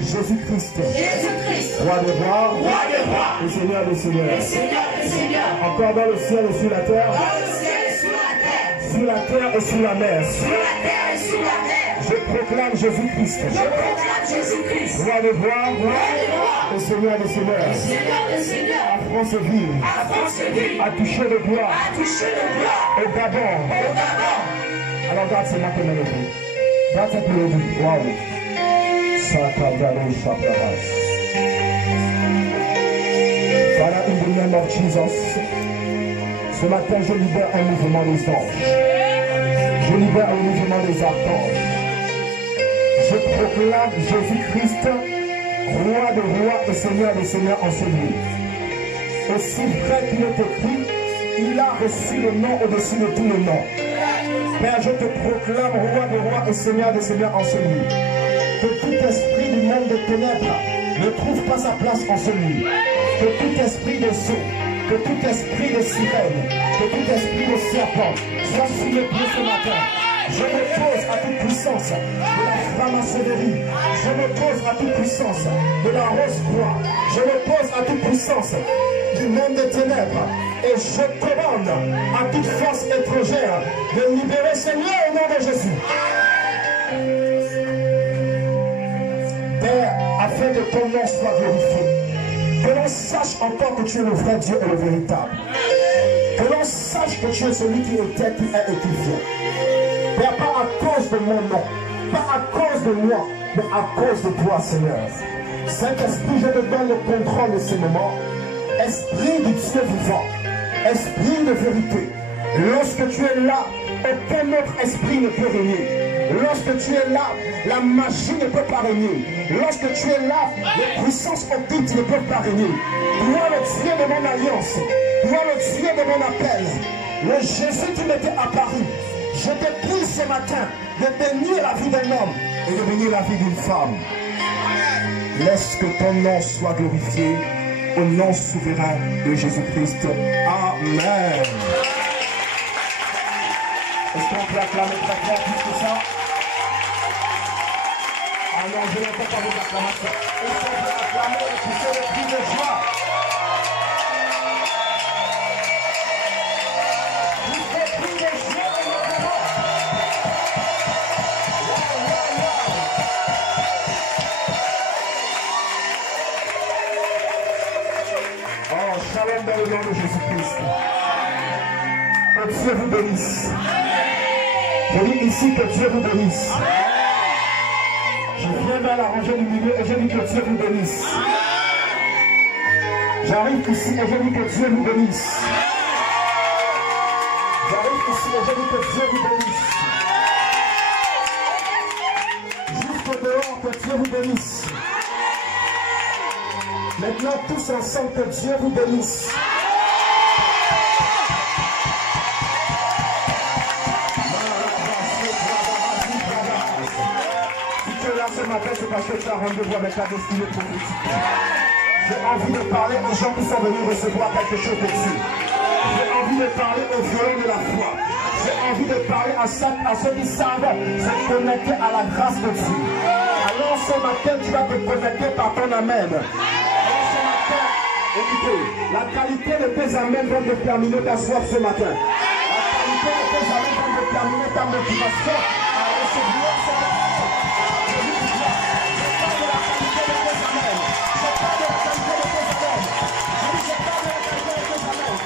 Jésus-Christ, roi des rois, et Seigneur des seigneurs. Encore dans le ciel et sur la terre, sur la terre et sur la mer. Je proclame Jésus-Christ, roi des rois, et Seigneur des seigneurs. À France-Ville, à toucher le bois, au Gabon. Alors regarde, c'est ma communauté. Regarde cette mélodie. Wow. Voilà, in the name of Jesus. Ce matin, je libère un mouvement des anges. Je libère un mouvement des archanges. Je proclame Jésus-Christ, roi des rois et seigneur des seigneurs en ce lieu. Aussi vrai qu'il est écrit, il a reçu le nom au-dessus de tous les noms. Père, je te proclame roi des rois et seigneur des seigneurs en ce lieu. Que tout esprit du monde des ténèbres ne trouve pas sa place en ce lieu. Que tout esprit de saut, que tout esprit de sirène, que tout esprit de serpent soit sous les pieds ce matin. Je m'oppose à toute puissance de la franc-maçonnerie. Je m'oppose à toute puissance de la rose-bois. Je m'oppose à toute puissance du monde des ténèbres. Et je commande à toute force étrangère de libérer Seigneur au nom de Jésus. Père, afin que ton nom soit glorifié, que l'on sache encore que tu es le vrai Dieu et le véritable. Que l'on sache que tu es celui qui était, qui est et qui vient. Père, pas à cause de mon nom, pas à cause de moi, mais à cause de toi, Seigneur. Saint-Esprit, je te donne le contrôle de ces moments. Esprit du Dieu vivant, esprit de vérité. Lorsque tu es là, aucun autre esprit ne peut régner. Lorsque tu es là, la magie ne peut pas régner. Lorsque tu es là, les puissances occultes ne peuvent pas régner. Toi, le Dieu de mon alliance, toi, le Dieu de mon appel, le Jésus qui m'était apparu, je te prie ce matin de bénir la vie d'un homme et de bénir la vie d'une femme. Laisse que ton nom soit glorifié au nom souverain de Jésus-Christ. Amen. Est-ce qu'on peut acclamer très clair plus que ça? Ah non, je n'entends pas vos acclamations. Est-ce qu'on peut acclamer et pousser le cri de joie? Shalom dans le nom de Jésus-Christ. Que Dieu vous bénisse. Je dis ici que Dieu vous bénisse. Je viens dans la rangée du milieu et je dis que Dieu vous bénisse. J'arrive ici et je dis que Dieu vous bénisse. J'arrive ici et je dis que Dieu vous bénisse. Jusqu'au dehors, que Dieu vous bénisse. Maintenant, tous ensemble, que Dieu vous bénisse. Si tu es là ce matin, c'est parce que tu as rendez-vous avec la destinée prophétique. J'ai envie de parler aux gens qui sont venus recevoir quelque chose de Dieu. J'ai envie de parler aux violents de la foi. J'ai envie de parler à ceux qui savent se connecter à la grâce de Dieu. Alors ce matin, tu vas te connecter par ton amen. Écoutez, la qualité de tes amens va déterminer ta soif ce matin. La qualité de tes amens va déterminer ta motivation à recevoir cette affaire. Je parle de la qualité de tes amens. Je parle de la qualité de tes amens. Je parle de la qualité de tes amens.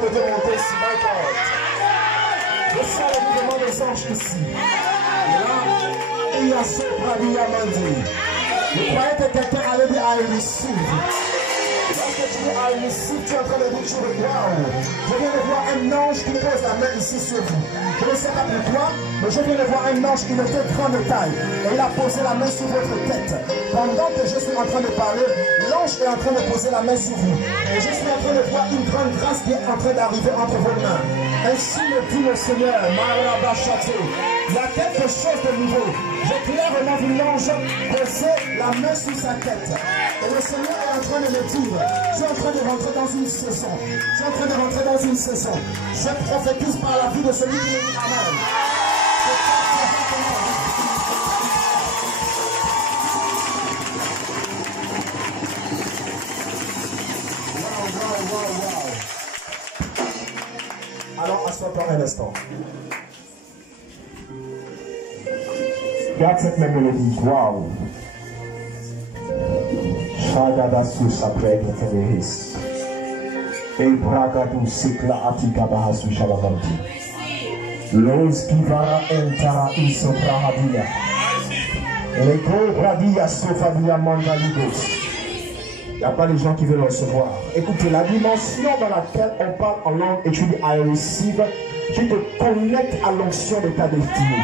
De remonter ici, je sens le mouvement des anges ici. Là, il y a ce bras, il y a Mandi. Je croyais que quelqu'un allait dire à Elissu. Lorsque tu dis I receive, tu es en train de dire tu regardes. Je viens de voir un ange qui pose la main ici sur vous. Je ne sais pas pourquoi, mais je viens de voir un ange qui était grand de taille. Et il a posé la main sur votre tête. Pendant que je suis en train de parler, l'ange est en train de poser la main sur vous. Et je suis en train de voir une grande grâce qui est en train d'arriver entre vos mains. Ainsi me dit le Seigneur, Marabachate. Il y a quelque chose de nouveau. J'ai clairement vu l'ange poser la main sur sa tête. Et le Seigneur est en train de me dire, tu es en train de rentrer dans une saison. Tu es en train de rentrer dans une saison. Je prophétise par la vie de celui qui est Amen. Wow. Alors, assois-toi un instant. Regarde cette même mélodie. Waouh. Shadadasu saprek teneris. Et bragadu sikla atika bahasu shalavanti. Los kivara entara iso prahadia. Et bradia sofadia mandaligos. Il n'y a pas les gens qui veulent recevoir. Écoutez, la dimension dans laquelle on parle en langue et tu dis I receive, tu te connectes à l'onction de ta destinée.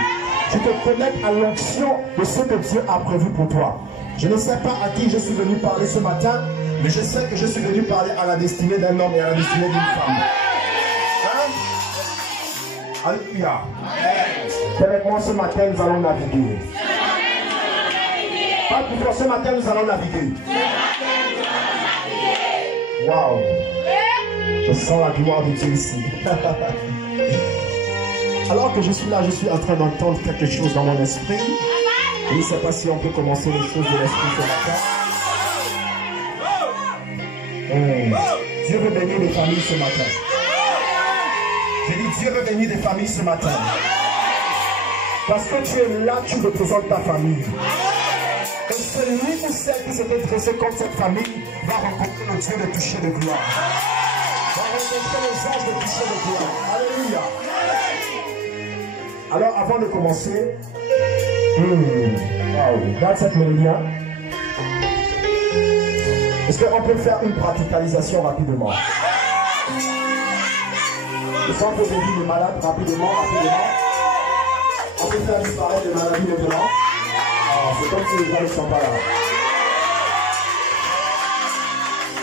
Tu te connectes à l'onction de ce que Dieu a prévu pour toi. Je ne sais pas à qui je suis venu parler ce matin, mais je sais que je suis venu parler à la destinée d'un homme et à la destinée d'une femme. Hein? Alléluia. Avec moi ce matin, nous allons naviguer. Pas plus fort, ce matin, nous allons naviguer. Waouh! Je sens la gloire de Dieu ici. Alors que je suis là, je suis en train d'entendre quelque chose dans mon esprit. Je ne sais pas si on peut commencer les choses de l'esprit ce matin. Dieu veut bénir les familles ce matin. J'ai dit Dieu veut bénir des familles ce matin. Parce que tu es là, tu représentes ta famille. Et celui ou celle qui s'était dressé contre cette famille va rencontrer le Dieu de toucher de gloire. Va rencontrer les anges de toucher de gloire. Alléluia. Alors avant de commencer, regarde cette mélodie. Est-ce qu'on peut faire une praticalisation rapidement? Est-ce qu'on peut guérir les malades rapidement? On peut faire disparaître les maladies maintenant? C'est comme si les gens ne sont pas là.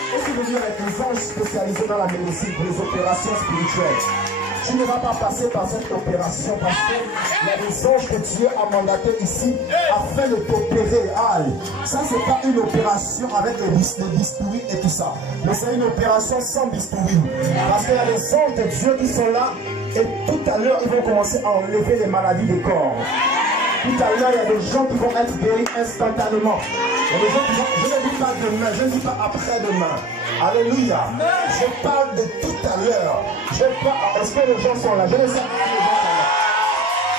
Qu'est-ce que veut dire avec les anges spécialisés dans la médecine pour les opérations spirituelles? Tu ne vas pas passer par cette opération parce qu'il y a des anges que Dieu a mandatés ici afin de t'opérer. Ça, c'est pas une opération avec les bistouri et tout ça. Mais c'est une opération sans bistouri. Parce qu'il y a des anges de Dieu qui sont là et tout à l'heure, ils vont commencer à enlever les maladies des corps. Tout à l'heure, il y a des gens qui vont être guéris instantanément. Il y a des gens qui vont, je ne dis pas demain, je ne dis pas après-demain. Alléluia. Je parle de tout à l'heure. Est-ce que les gens sont là? Je ne sais pas si les gens sont là.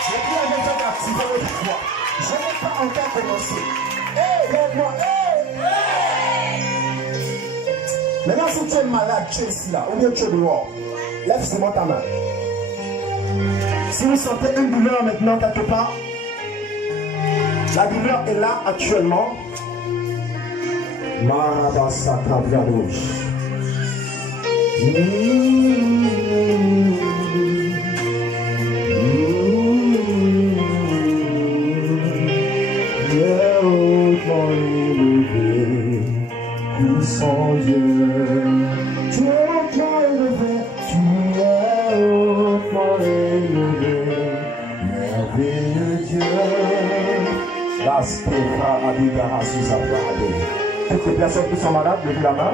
Je prie à quelqu'un d'activer votre foi. Je n'ai pas encore commencé. Lève-moi. Maintenant, si tu es malade, tu es ici là, ou bien tu es dehors, lève seulement ta main. Si vous sentez une douleur maintenant quelque part, la douleur est là actuellement. Marabasa Taviados. Puissant Dieu, tu es hautement élevé, tu es hautement élevé, merveilleux Dieu. La Stéphra Adigara Susabrade. Toutes les personnes qui sont malades, levez la main.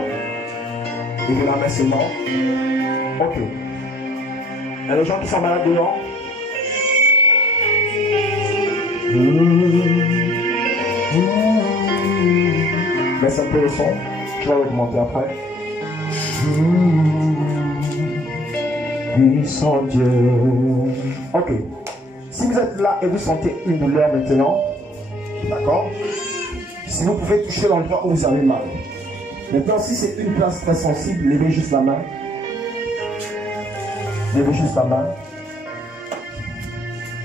Levez la main seulement. Ok. Il y a des gens qui sont malades dehors. Baisse un peu le son. Je vais augmenter après. Puissant Dieu. Ok. Si vous êtes là et vous sentez une douleur maintenant, d'accord? Si vous pouvez toucher l'endroit où vous avez mal. Maintenant, si c'est une place très sensible, levez juste la main. Levez juste la main.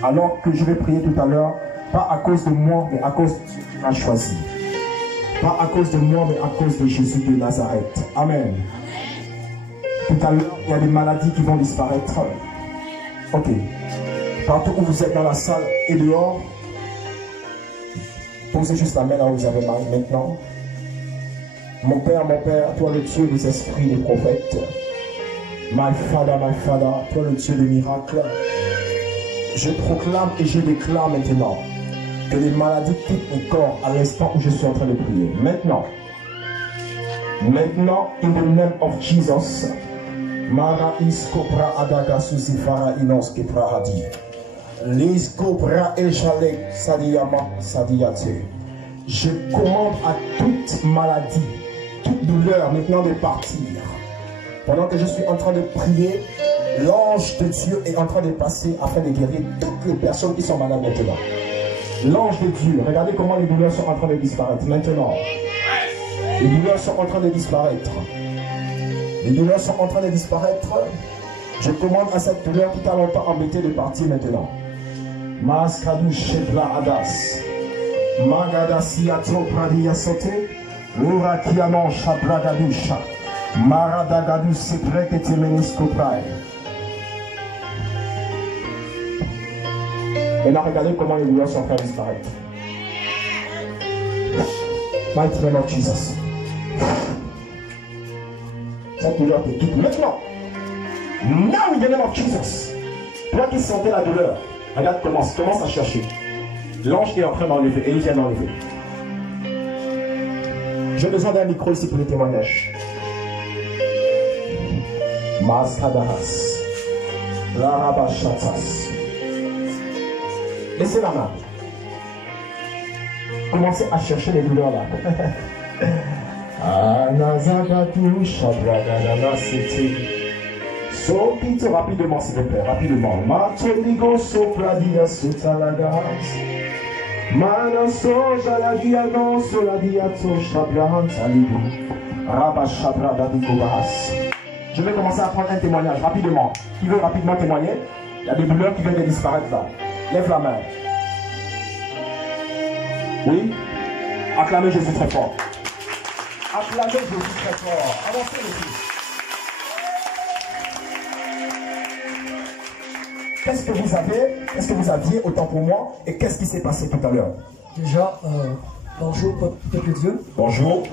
Alors que je vais prier tout à l'heure, pas à cause de moi, mais à cause de ce qu'on a choisi. Pas à cause de moi, mais à cause de Jésus de Nazareth. Amen. Tout à l'heure, il y a des maladies qui vont disparaître. Ok. Partout où vous êtes dans la salle et dehors, posez juste la main là où vous avez mal maintenant. Mon Père, toi le Dieu des esprits, des prophètes. My Father, toi le Dieu des miracles. Je proclame et je déclare maintenant que les maladies quittent mon corps à l'instant où je suis en train de prier. Maintenant, in the name of Jesus, Mara iskopra adaga susifara inos kepra hadi. L'iskopra ejale sadiyama sadiyate. Je commande à toute maladie, toute douleur maintenant de partir. Pendant que je suis en train de prier, l'ange de Dieu est en train de passer afin de guérir toutes les personnes qui sont malades maintenant. L'ange de Dieu, regardez comment les douleurs sont en train de disparaître maintenant. Les douleurs sont en train de disparaître. Les douleurs sont en train de disparaître. Je commande à cette douleur qui t'a longtemps embêté de partir maintenant. Maskadou Shebla Adas. Magadasiato Pradiasote. Lurakianon Shabragadusha. Maradagadou Seprek et Temeniskoprai. Maintenant, regardez comment les douleurs sont en train de disparaître. Mighty name of Jesus. Cette douleur te quitte maintenant. Now in the name of Jesus. Toi qui sentais la douleur, regarde, commence à chercher. L'ange est en train d'enlever et il vient d'enlever. J'ai besoin d'un micro ici pour les témoignages. Maskadaras. Larabachatas. Laissez la main. Commencez à chercher les douleurs là. Anazagatu Shabraganana City. Sopito rapidement s'il vous plaît, rapidement. Matoligo Sopradia Sutalagas. Manaso Jaladiano Soladiato Shabrahan Salibu. Rabashabradadikobas. Je vais commencer à prendre un témoignage rapidement. Qui veut rapidement témoigner? Il y a des douleurs qui viennent de disparaître là. Lève la main. Oui? Acclamez Jésus très fort. Acclamez Jésus très fort. Avancez Jésus. Qu'est-ce que vous aviez autant pour moi et qu'est-ce qui s'est passé tout à l'heure? Déjà, bonjour peuple de Dieu. Bonjour.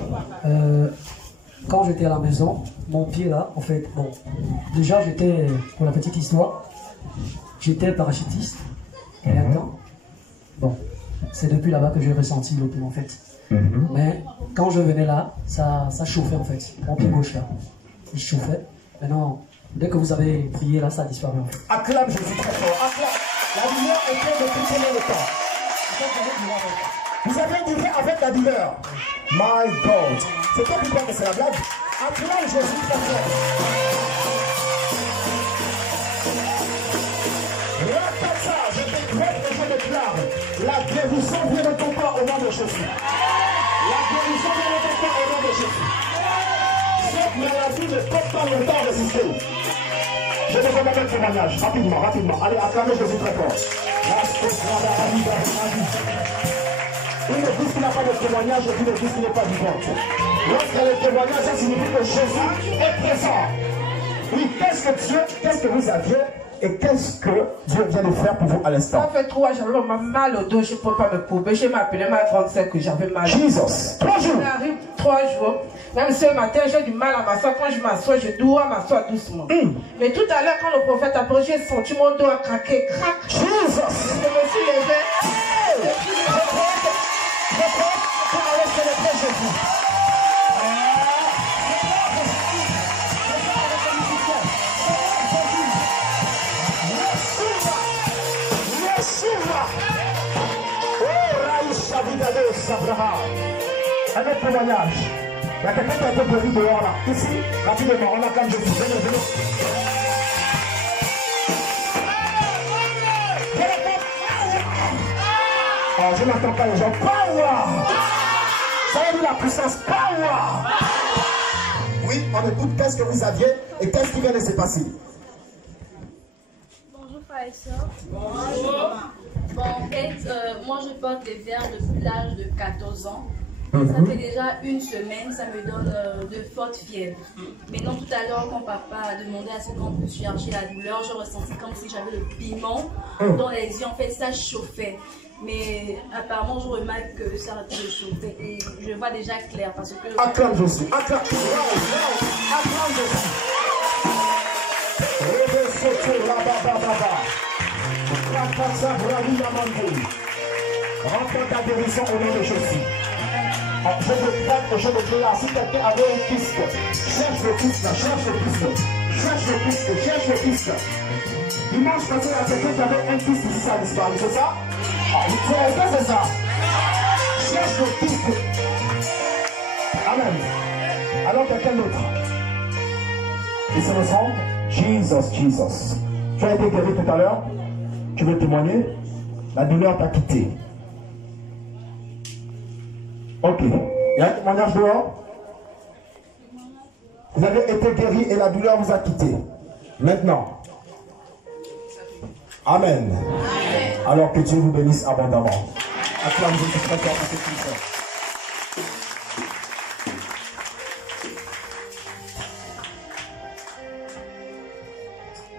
Quand j'étais à la maison, mon pied là, en fait, bon, déjà j'étais, pour la petite histoire, j'étais parachutiste. Et là-dedans, bon, c'est depuis là-bas que j'ai ressenti le pied en fait. Mais quand je venais là, ça chauffait en fait. Mon pied gauche là, il chauffait. Maintenant, dès que vous avez prié là, ça a disparu en fait. Acclame Jésus très fort. Acclame. La douleur était depuis combien de temps? Vous avez duré avec la douleur. My God. C'est quoi qui croit que c'est la blague? Acclame Jésus très fort. Je décrète et je déclare la guérison vient de ton corps au nom de Jésus. La guérison vient de ton corps au nom de Jésus. Cette maladie ne peut pas longtemps résister. Je vais vous mettre un témoignage, rapidement. Allez, acclamez Jésus très fort. Il ne dit qu'il n'a pas de témoignage et il ne dit qu'il n'est pas vivant. Lorsqu'il y a le témoignage, ça signifie que Jésus est présent. Oui, qu'est-ce que vous aviez et qu'est-ce que Dieu vient de faire pour vous à l'instant? Ça fait 3 jours, j'avais mal au dos, je ne peux pas me courber. Je m'appelais ma grande sœur que j'avais mal. Jesus, 3 jours. J'arrive 3 jours. Même ce matin, j'ai du mal à m'asseoir. Quand je m'assois, je dois m'asseoir doucement. Mais tout à l'heure, quand le prophète a parlé, j'ai senti mon dos craquer. Crac. Jesus. Je me suis levé. Je crois qu'on allait célébrer Jésus. Un autre témoignage. Il y a quelqu'un qui a été guéri dehors là. Ici, rapidement, on acclame Jésus. Venez. Oh, je n'entends pas les gens. Power! Ça veut dire la puissance. Power! Oui, on écoute qu'est-ce que vous aviez et qu'est-ce qui vient de se passer. Bonjour frères et sœurs. Bonjour. Bon, en fait, moi je porte des verres depuis l'âge de 14 ans. Ça fait déjà une semaine, ça me donne de fortes fièvres. Maintenant, tout à l'heure, quand papa a demandé à ce qu'on puisse chercher la douleur, je ressentis comme si j'avais le piment dans les yeux. En fait, ça chauffait. Mais apparemment, je remarque que ça arrête de chauffer. Et je vois déjà clair parce que... Acclame Jésus. Acclame Jésus. Rentre ta guérison au nom de Jésus. Je déclare que je déclare, si quelqu'un avait un piste, cherche le piste, cherche le piste, cherche le piste, cherche le piste. Dimanche passé, il y a quelqu'un qui avait un piste ici, ça a disparu, c'est ça? C'est ça. Cherche le piste. Amen. Alors quelqu'un d'autre. Il se ressemble. Jesus. Tu as été guéri tout à l'heure. Tu veux témoigner? La douleur t'a quitté. Ok. Il y a un témoignage dehors. Vous avez été guéri et la douleur vous a quitté. Maintenant. Amen. Alors que Dieu vous bénisse abondamment. Acclame Jésus très fort pour ce qu'il fait.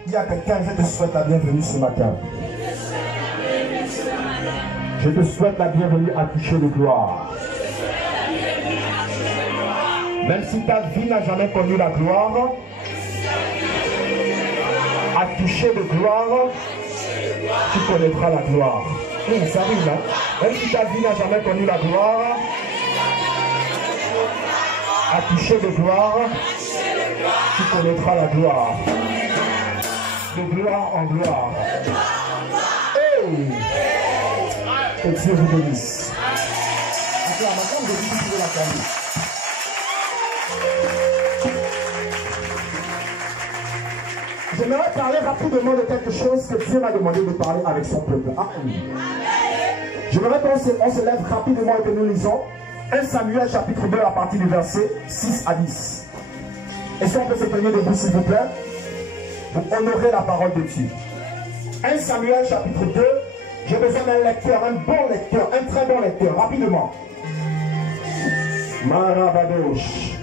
Dis à quelqu'un, je te souhaite la bienvenue ce matin. Je te souhaite la bienvenue à toucher de gloire. Même si ta vie n'a jamais connu la gloire, à toucher de gloire, tu connaîtras la gloire. Ça arrive là. Même si ta vie n'a jamais connu la gloire, à toucher de gloire, tu connaîtras la gloire. De gloire en gloire. Hey! Que Dieu vous bénisse. Acclamation de Dieu de la famille. J'aimerais parler rapidement de quelque chose que Dieu m'a demandé de parler avec son peuple. Amen. J'aimerais qu'on se lève rapidement et que nous lisons 1 Samuel chapitre 2 à partir du verset 6 à 10. Est-ce qu'on peut se tenir debout s'il vous plaît? Pour honorer la parole de Dieu. 1 Samuel chapitre 2, j'ai besoin d'un lecteur, un bon lecteur, un très bon lecteur, rapidement. Marabadosh,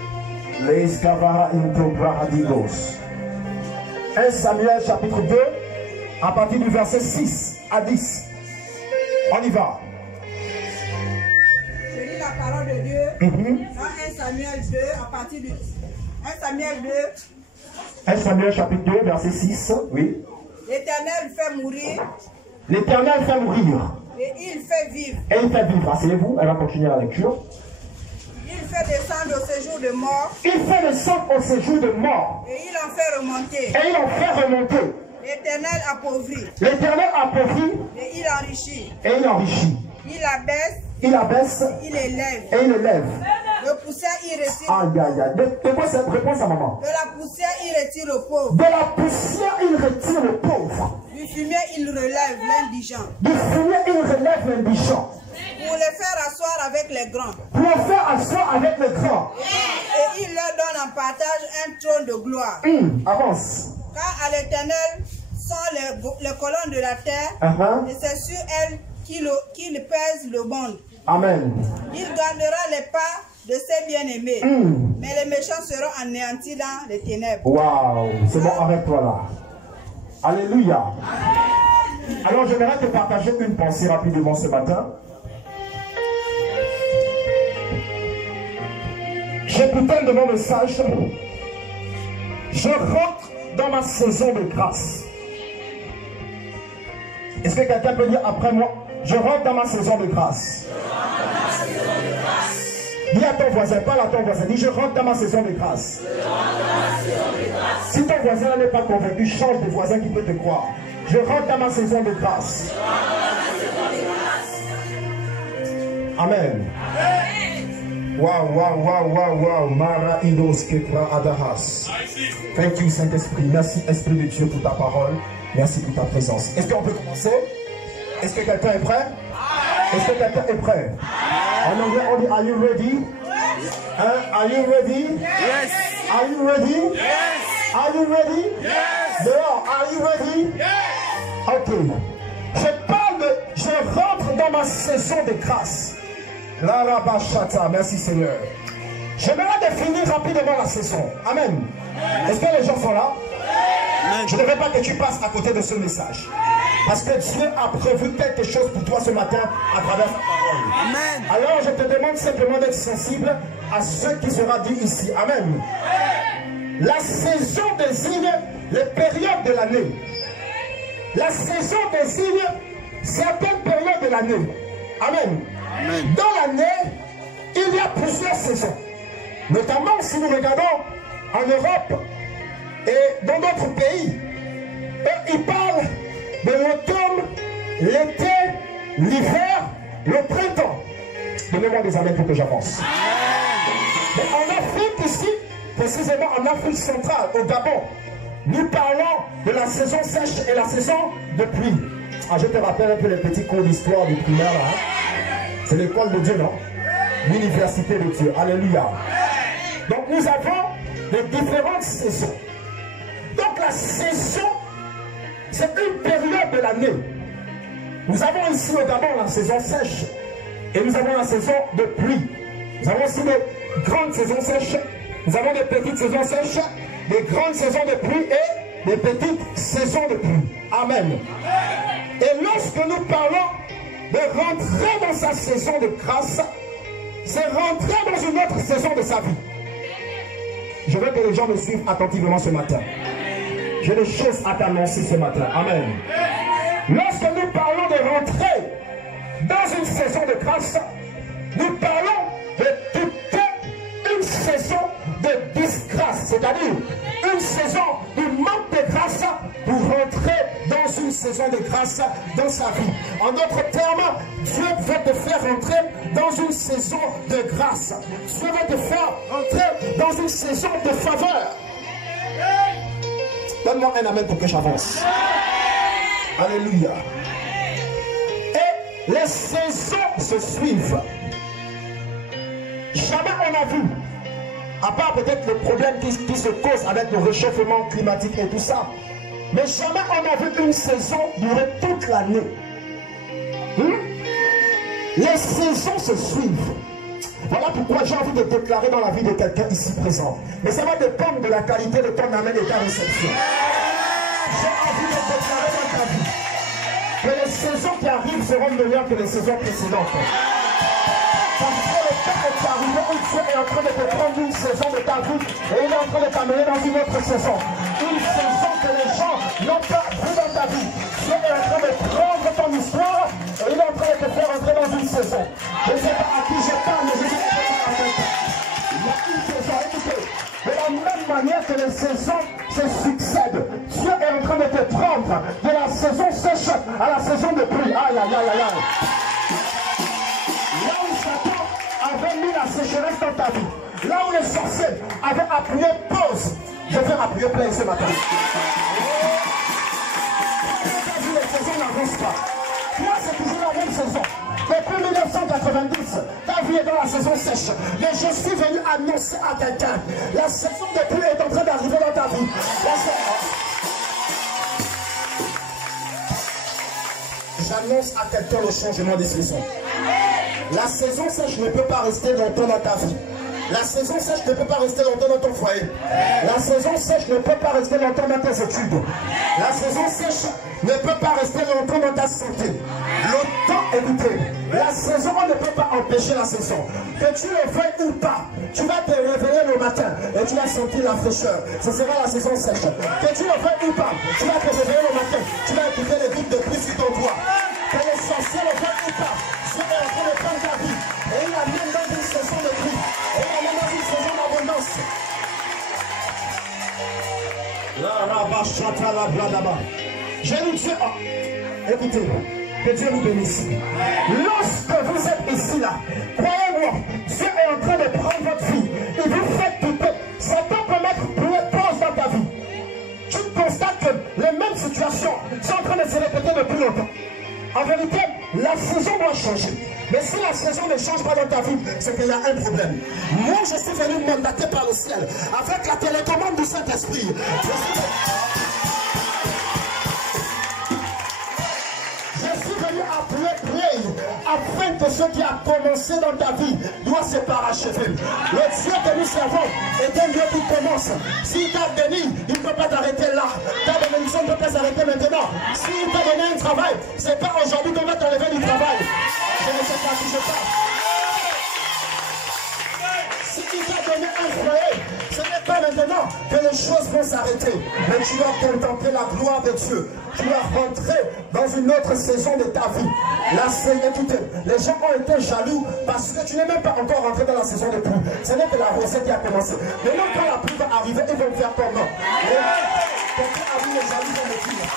les Kavara into Brahadigos. 1 Samuel chapitre 2, à partir du verset 6 à 10. On y va. Je lis la parole de Dieu dans 1 Samuel 2, à partir du 1 Samuel 2. 1 Samuel chapitre 2, verset 6, oui. L'Éternel fait mourir. L'Éternel fait mourir. Et il fait vivre. Et il fait vivre. Asseyez-vous, elle va continuer la lecture. Il fait descendre au séjour de mort. Il fait descendre au séjour de mort. Et il en fait remonter. Et il en fait remonter. L'Éternel appauvrit. L'Éternel appauvrit. Et il enrichit. Et il enrichit. Il abaisse. Il abaisse. Il élève. Et il élève. De poussière, il retire. Aïe, aïe, aïe. De quoi cette réponse à maman? De la poussière, il retire le pauvre. De la poussière, il retire le pauvre. Du fumier, il relève l'indigent. Du fumier, il relève l'indigent. Pour les faire asseoir avec les grands. Pour les faire asseoir avec les grands. Et il leur donne en partage un trône de gloire. Avance. Car à l'Éternel sont les colonnes de la terre. Et c'est sur elles qu'il pèse le monde. Amen. Il gardera les pas de ses bien-aimés. Mais les méchants seront anéantis dans les ténèbres. Waouh. C'est bon, arrête-toi là. Alléluia. Alors j'aimerais te partager une pensée rapidement ce matin. J'écoutais de mon message. Je rentre dans ma saison de grâce. Est-ce que quelqu'un peut dire après moi? Je rentre dans ma saison de grâce. Dis à ton voisin, parle à ton voisin. Dis je rentre dans ma saison de grâce. Si ton voisin n'est pas convaincu, change de voisin qui peut te croire. Je rentre dans ma saison de grâce. Amen. Wow. Mara idos kepra adahas. Thank you Saint-Esprit. Merci Esprit de Dieu pour ta parole. Merci pour ta présence. Est-ce qu'on peut commencer? Est-ce que quelqu'un est prêt? Est-ce que quelqu'un est prêt? En anglais, on dit, are you ready? Are you ready? Yes. Are you ready? Yes. Are you ready? Yes. Dehors, are you ready? Yes. Ok. Je rentre dans ma saison de grâce. La rabachata, merci Seigneur. J'aimerais définir rapidement la saison. Amen. Est-ce que les gens sont là? Je ne veux pas que tu passes à côté de ce message. Parce que Dieu a prévu quelque chose pour toi ce matin à travers sa parole. Amen. Alors je te demande simplement d'être sensible à ce qui sera dit ici. Amen. La saison désigne les périodes de l'année. La saison désigne certaines périodes de l'année. Amen. Amen. Dans l'année, il y a plusieurs saisons. Notamment si nous regardons en Europe et dans d'autres pays, eux, ils parlent de l'automne, l'été, l'hiver, le printemps. Donnez-moi des amens pour que j'avance. Mais en Afrique ici, précisément en Afrique centrale, au Gabon, nous parlons de la saison sèche et la saison de pluie. Ah, je te rappelle un peu les petits cours d'histoire du primaire là. Hein? C'est l'école de Dieu, non? L'université de Dieu. Alléluia. Donc nous avons les différentes saisons. Donc la saison, c'est une période de l'année. Nous avons ici au Gabon la saison sèche et nous avons la saison de pluie. Nous avons aussi des grandes saisons sèches, nous avons des petites saisons sèches, des grandes saisons de pluie et des petites saisons de pluie. Amen. Et lorsque nous parlons de rentrer dans sa saison de grâce, c'est rentrer dans une autre saison de sa vie. Je veux que les gens me suivent attentivement ce matin. J'ai des choses à t'annoncer ce matin. Amen. Lorsque nous parlons de rentrer dans une saison de grâce, nous parlons de quitter une saison de disgrâce, c'est-à-dire une saison du manque de grâce pour rentrer dans une saison de grâce dans sa vie. En d'autres termes, Dieu veut te faire rentrer dans une saison de grâce. Dieu veut te faire rentrer dans une saison de faveur. Donne-moi un amen pour que j'avance. Alléluia. Et les saisons se suivent. Jamais on a vu, à part peut-être le problème qui se cause avec le réchauffement climatique et tout ça, mais jamais on a vu une saison durer toute l'année. Les saisons se suivent. Voilà pourquoi j'ai envie de déclarer dans la vie de quelqu'un ici présent. Mais ça va dépendre de la qualité de ton amen et de ta réception. J'ai envie de déclarer dans ta vie que les saisons qui arrivent seront meilleures que les saisons précédentes. Parce que le temps est arrivé où Dieu est en train de te prendre une saison de ta vie et il est en train de t'amener dans une autre saison. Une saison que les gens n'ont pas vue dans ta vie. Dieu est en train de prendre ton histoire et il est en train de te faire entrer dans une saison. Je ne sais pas à qui je parle, mais je dis que il y a une saison, écoutez. De la même manière que les saisons se succèdent, Dieu est en train de te prendre de la saison sèche à la saison de pluie. Aïe, aïe, aïe, aïe, aïe. Là où Satan avait mis la sécheresse dans ta vie, là où les sorciers avaient appuyé pause, je vais appuyer play ce matin. Les saisons n'avancent pas. Moi, c'est toujours la même saison. Depuis 1990, ta vie est dans la saison sèche. Mais je suis venu annoncer à quelqu'un, la saison de pluie est en train d'arriver dans ta vie. J'annonce à quelqu'un le changement des saisons. La saison sèche ne peut pas rester longtemps dans ta vie. La saison sèche ne peut pas rester longtemps dans ton foyer. La saison sèche ne peut pas rester longtemps dans tes études. La saison sèche ne peut pas rester longtemps dans ta santé. Le temps, écoutez, la saison, on ne peut pas empêcher la saison. Que tu le veuilles ou pas, tu vas te réveiller le matin et tu vas sentir la fraîcheur. Ce sera la saison sèche. Que tu le veuilles ou pas, tu vas te réveiller le matin, tu vas écouter les gouttes de pluie sur ton doigt. Que les sorciers le veuillent ou pas, Dieu est en train de prendre ta vie. Et il amène dans une saison de pluie. Et il amène dans une saison d'abondance. Je vous dis, écoutez, que Dieu vous bénisse. Lorsque vous êtes ici là, croyez-moi, Dieu est en train de prendre votre vie. Et vous faites douter. Satan peut mettre pause dans ta vie. Tu constates que les mêmes situations sont en train de se répéter depuis longtemps. En vérité, la saison doit changer. Mais si la saison ne change pas dans ta vie, c'est qu'il y a un problème. Moi, je suis venu mandater par le ciel avec la télécommande du Saint-Esprit. Je suis venu appeler afin que ce qui a commencé dans ta vie doit se parachever. Le Dieu que nous servons est un Dieu qui commence. S'il t'a béni, il ne peut pas t'arrêter là. Ta bénédiction ne peut pas s'arrêter maintenant. S'il t'a donné un travail, ce n'est pas aujourd'hui qu'on va t'enlever du travail. Je ne sais pas qui je parle. S'il t'a donné un foyer, ce n'est pas maintenant que les choses vont s'arrêter. Mais tu dois contempler la gloire de Dieu. Tu dois rentrer dans une autre saison de ta vie. La saison, écoutez, les gens ont été jaloux parce que tu n'es même pas encore rentré dans la saison de pluie. Ce n'est que la recette qui a commencé. Mais même quand la pluie va arriver, ils vont faire comment? Quelqu'un a vu les jaloux vont me dire.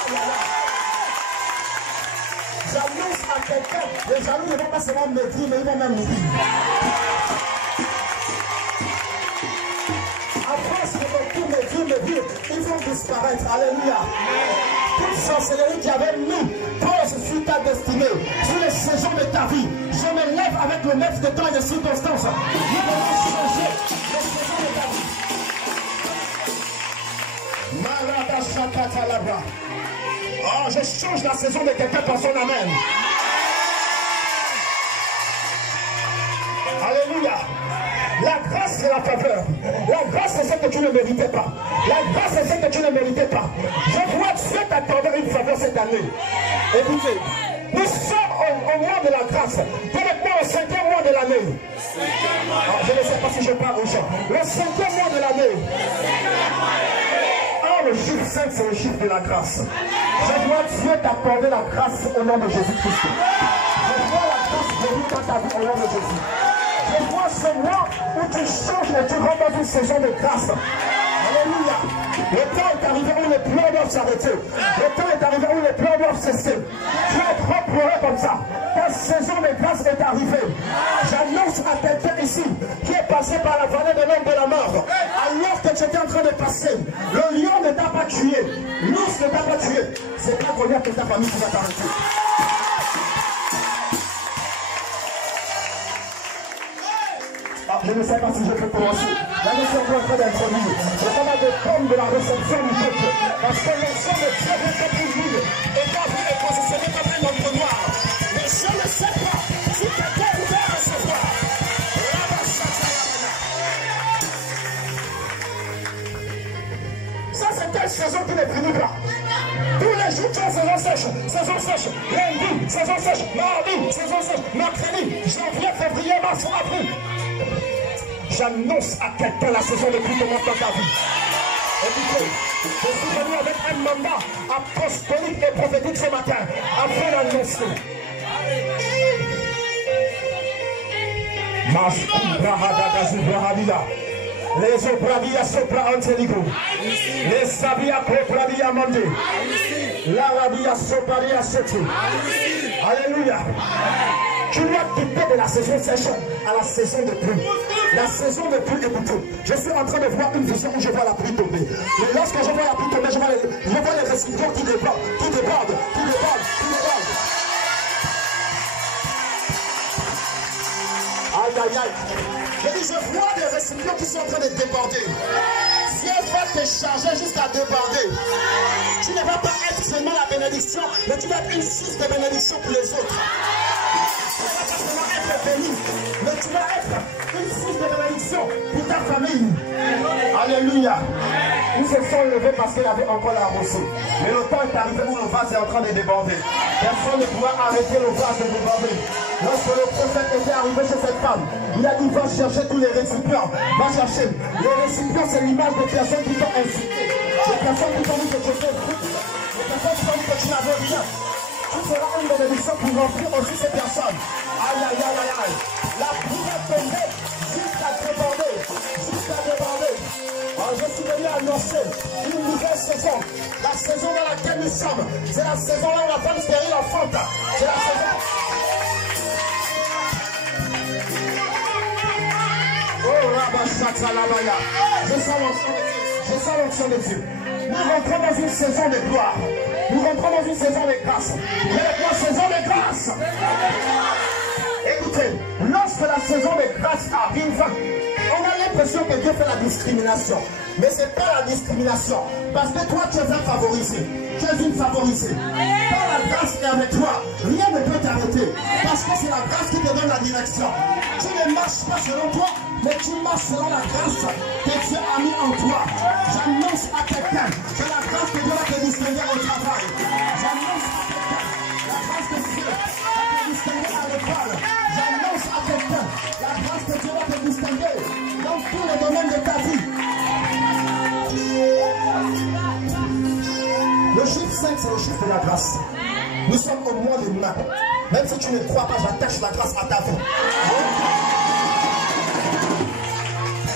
J'annonce à quelqu'un, les jaloux ne vont pas seulement me dire, mais ils vont même mourir. Après, ce que tout me dire, ils vont disparaître. Alléluia. Toute sorcellerie qui avait mis pause sur ta destinée, sur les saisons de ta vie, je me lève avec le maître de temps et de circonstances. Nous allons changer les saisons de ta vie. Oh, je change la saison de quelqu'un par son amen. Alléluia. La grâce, c'est la faveur. La grâce, c'est ce que tu ne méritais pas. La grâce, c'est ce que tu ne méritais pas. Je vois Dieu t'accorder une faveur cette année. Écoutez, nous sommes au mois de la grâce. Directement au 5e mois de l'année. Je ne sais pas si je parle aux gens. Le 5e mois de l'année. Oh, le chiffre 5, c'est le chiffre de la grâce. Je vois Dieu t'accorder la grâce au nom de Jésus-Christ. Je vois la grâce venir dans ta vie au nom de Jésus. Je vois ce mois où tu changes et tu rentres dans une saison de grâce. Alléluia. Le temps est arrivé où les plans doivent s'arrêter. Le temps est arrivé où les plans doivent cesser. Tu vas trop pleurer comme ça. Ta saison de grâce est arrivée. J'annonce à quelqu'un ici qui est passé par la vallée de l'homme de la mort. Alors que tu étais en train de passer, le lion ne t'a pas tué. L'ours ne t'a pas tué. C'est pas qu'on que ta famille qui va t'arrêter. Je ne sais pas si je peux commencer. La mission est en train d'introduire. Je parle de pommes de la réception du peuple. Parce que l'onction de Dieu vient être vide. Et ta vie est positionnée comme un entonnoir. Mais je ne sais pas si quelqu'un est ouvert à recevoir. Ça, c'est quelle saison qui ne finit pas? Tous les jours, tu as saison sèche. Saison sèche. Lundi, saison sèche. Mardi, saison sèche. Mercredi, janvier, février, mars, avril. J'annonce à quelqu'un la saison de pluie commence dans ta vie. Écoutez, je suis venu avec un mandat apostolique et prophétique ce matin afin d'annoncer. Les obradia sopra anteligo. Les sabia copradia mande. La rabia soparia seti. Alléluia. Tu dois quitter de la saison sèche à la saison de pluie. La saison de pluie, écoutez, je suis en train de voir une vision où je vois la pluie tomber. Et lorsque je vois la pluie tomber, je vois les récipients qui débordent, qui débordent, qui débordent, qui débordent. Aïe, aïe, aïe. Je dis, je vois des récipients qui sont en train de déborder. Dieu va te charger jusqu'à déborder. Tu ne vas pas être seulement la bénédiction, mais tu vas être une source de bénédiction pour les autres. Tu ne vas pas seulement être béni, mais tu vas être une source de bénédiction pour ta famille. Alléluia. Ils se sont levés parce qu'il y avait encore la rosée. Mais le temps est arrivé où le vase est en train de déborder. Personne ne pourra arrêter le vase de déborder. Lorsque le prophète était arrivé chez cette femme, il a dit va chercher tous les récipients. Va chercher. Les récipients, c'est l'image des personnes qui t'ont incité. Des personnes qui t'ont dit que tu étais fruit. Des personnes qui t'ont dit que tu n'avais rien. Tu seras une bénédiction pour remplir aussi ces personnes. Aïe, aïe, aïe, aïe, aïe. La pluie va tomber jusqu'à déborder. Jusqu'à déborder. Alors, je suis venu annoncer une nouvelle saison. La saison dans laquelle nous sommes. C'est la saison là où la femme stérile enfante. C'est la saison. Oh, Rabashatalabaya. Je sens l'onction de Dieu. Nous rentrons dans une saison de gloire. Nous rentrons dans une saison de grâce. Mais la saison de grâce. Écoutez, lorsque la saison de grâce arrive, on a l'impression que Dieu fait la discrimination. Mais ce n'est pas la discrimination. Parce que toi, tu es un favorisé. Tu es une favorisée. Quand la grâce est avec toi, rien ne peut t'arrêter. Parce que c'est la direction. Tu ne marches pas selon toi, mais tu marches selon la grâce que Dieu a mis en toi. J'annonce à quelqu'un que la grâce de Dieu va te distinguer au travail. J'annonce à quelqu'un la grâce de Dieu va te distinguer à l'école. J'annonce à quelqu'un la grâce de Dieu va te distinguer dans tous les domaines de ta vie. Le chiffre 5, c'est le chiffre de la grâce. Nous sommes au mois de mai. Même si tu ne crois pas, j'attache la grâce à ta vie.